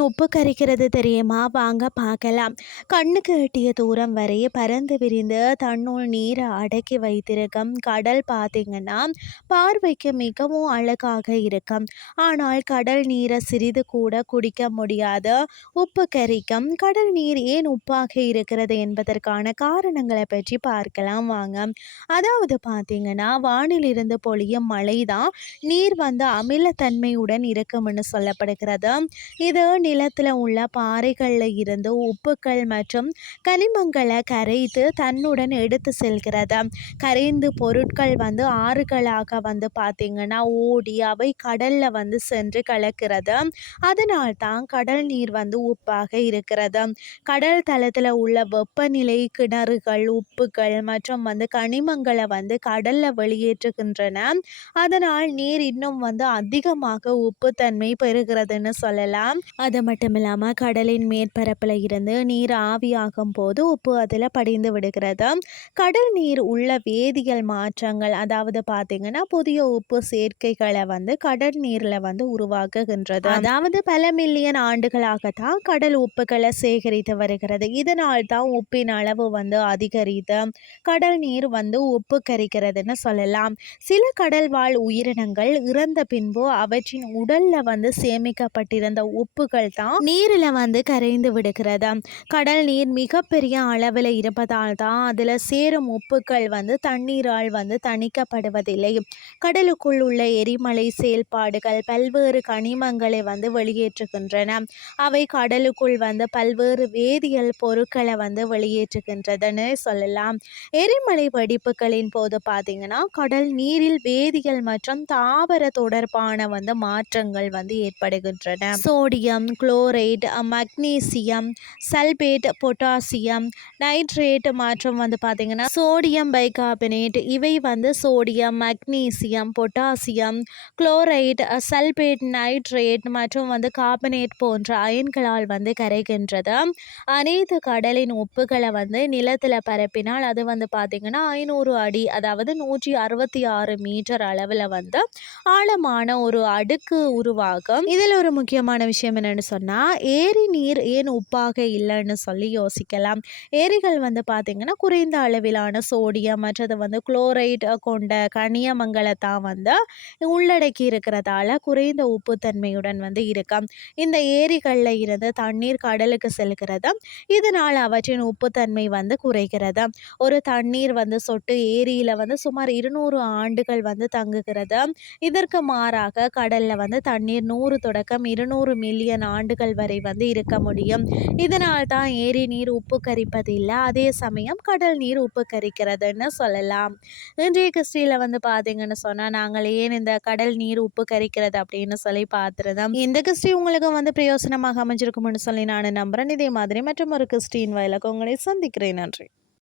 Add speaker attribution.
Speaker 1: உப்பு கரிக்கிறது தெரியுமா? வாங்க பார்க்கலாம். கண்ணுக்கு எட்டிய தூரம் வரை பறந்து விரிந்து தன்னுள் நீரை அடக்கி வைத்திருக்கும் கடல் பார்த்தீங்கன்னா பார்வைக்கு மிகவும் அழகாக இருக்கும். ஆனால் கடல் நீரை சிறிது கூட குடிக்க முடியாத உப்பு கரிக்கும் கடல் நீர் ஏன் உப்பாக இருக்கிறது என்பதற்கான காரணங்களை பற்றி பார்க்கலாம். வாங்க. அதாவது பார்த்தீங்கன்னா வானிலிருந்து பொழியும் மழை தான் நீர் வந்து அமிலத்தன்மையுடன் இருக்கும்னு சொல்லப்படுகிறது. இது நிலத்தில் உள்ள பாறைகளில் இருந்து உப்புக்கள் மற்றும் கனிமங்களை கரைத்து தன்னுடன் எடுத்து செல்கிறது. கரைந்து பொருட்கள் வந்து ஆறுகளாக வந்து பார்த்திங்கன்னா ஓடி அவை கடலில் வந்து சென்று கலக்கிறது. அதனால் தான் கடல் நீர் வந்து உப்பாக இருக்கிறது. கடல் தளத்தில் உள்ள வெப்பநிலை கிணறுகள் உப்புகள் மற்றும் வந்து கனிமங்களை வந்து கடலில் வெளியேற்றுகின்றன. அதனால் நீர் இன்னும் வந்து அதிகமாக உப்புத்தன்மை பெறுகிறதுன்னு சொல்லலாம். அது மட்டும் இல்லாமல் கடலின் மேற்பரப்பில் இருந்து நீர் ஆவியாகும் போது உப்பு அதில் படிந்து விடுகிறது. கடல் நீர் உள்ள வேதியியல் மாற்றங்கள் அதாவது பார்த்தீங்கன்னா புதிய உப்பு சேர்க்கைகளை வந்து கடல் நீரில் வந்து உருவாக்குகின்றது. அதாவது பல மில்லியன் ஆண்டுகளாகத்தான் கடல் உப்புகளை சேகரித்து வருகிறது. இதனால் தான் உப்பின் அளவு வந்து அதிகரித்து கடல் நீர் வந்து உப்பு கரிக்கிறதுன்னு சொல்லலாம். சில கடல் வாழ் உயிரினங்கள் இறந்த பின்பு அவற்றின் உடல்ல வந்து சேமிக்கப்பட்டிருந்த உப்புகள் தான் நீரில் வந்து கரைந்து விடுகிறது. கடல் நீர் மிகப்பெரிய அளவில் இருப்பதால் தான் அதில் சேரும் உப்புக்கள் வந்து தண்ணீரால் வந்து தணிக்கப்படுவதில்லை. கடலுக்குள் உள்ள எரிமலை செயல்பாடுகள் பல்வேறு கனிமங்களை வந்து வெளியேற்றுகின்றன. அவை கடலுக்குள் வந்து பல்வேறு வேதியியல் பொருட்களை வந்து வெளியேற்றுகின்றதுன்னு சொல்லலாம். எரிமலை வெடிப்புகளின் போது பார்த்தீங்கன்னா கடல் நீரில் வேதியியல் மற்றும் தாவர தொடர்பான வந்து மாற்றங்கள் வந்து ஏற்படுகின்றன. Sodium chloride magnesium sulphate potassium nitrate மற்றும் வந்து பார்த்திங்கன்னா சோடியம் பைகார்பனேட் இவை வந்து sodium magnesium potassium chloride sulphate nitrate மற்றும் வந்து கார்பனேட் போன்ற அயன்களால் வந்து கரைகின்றது. அனைத்து கடலின் உப்புகளை வந்து நிலத்தில் பரப்பினால் அது வந்து பார்த்திங்கன்னா ஐநூறு அடி அதாவது நூற்றி அறுபத்தி ஆறு மீட்டர் அளவில் வந்து ஆழமான ஒரு அடுக்கு உருவாகும். இதில் ஒரு முக்கியமான விஷயம் என்னென்னு சொன்னால் ஏரி நீர் ஏன் உப்பாக இல்லைன்னு சொல்லி யோசிக்கலாம். ஏரிகள் வந்து பார்த்திங்கன்னா குறைந்த அளவிலான சோடியம் மற்றது வந்து குளோரைட் கொண்ட கனியமங்களை தான் வந்து உள்ளடக்கி இருக்கிறதால குறைந்த உப்புத்தன்மையுடன் வந்து இருக்கும். இந்த ஏரிகளில் இருந்து தண்ணீர் கடலுக்கு செல்கிறது இதனால் அவற்றின் உப்புத்தன்மை வந்து குறைகிறது. ஒரு தண்ணீர் வந்து சொட்டு ஏரியில் வந்து சுமார் இருநூறு ஆண்டுகள் வந்து தங்குகிறது. இதற்கு மாறாக கடலில் வந்து தண்ணீர் நூறு தொடக்கம் இருநூறு மில்லியன் ஆண்டுகள் வரை வந்து இருக்க முடியும். இதனால் தான் ஏரி நீர் உப்பு கரிப்பதில்லை அதே சமயம் கடல் நீர் உப்பு கரிக்கிறதுன்னு சொல்லலாம். இன்றைய கிறிஸ்டியில் வந்து பார்த்தீங்கன்னு சொன்னால் நாங்கள் ஏன் இந்த கடல் நீர் உப்பு கரிக்கிறது அப்படின்னு சொல்லி பார்த்துருந்தோம் இந்த கிறிஸ்டி உங்களுக்கு வந்து பிரயோசனமாக அமைஞ்சிருக்கும்னு சொல்லி நான் நம்புகிறேன் இதே மாதிரி மற்றும் ஒரு கிறிஸ்டின் வயலுக்கு உங்களை சந்திக்கிறேன். நன்றி.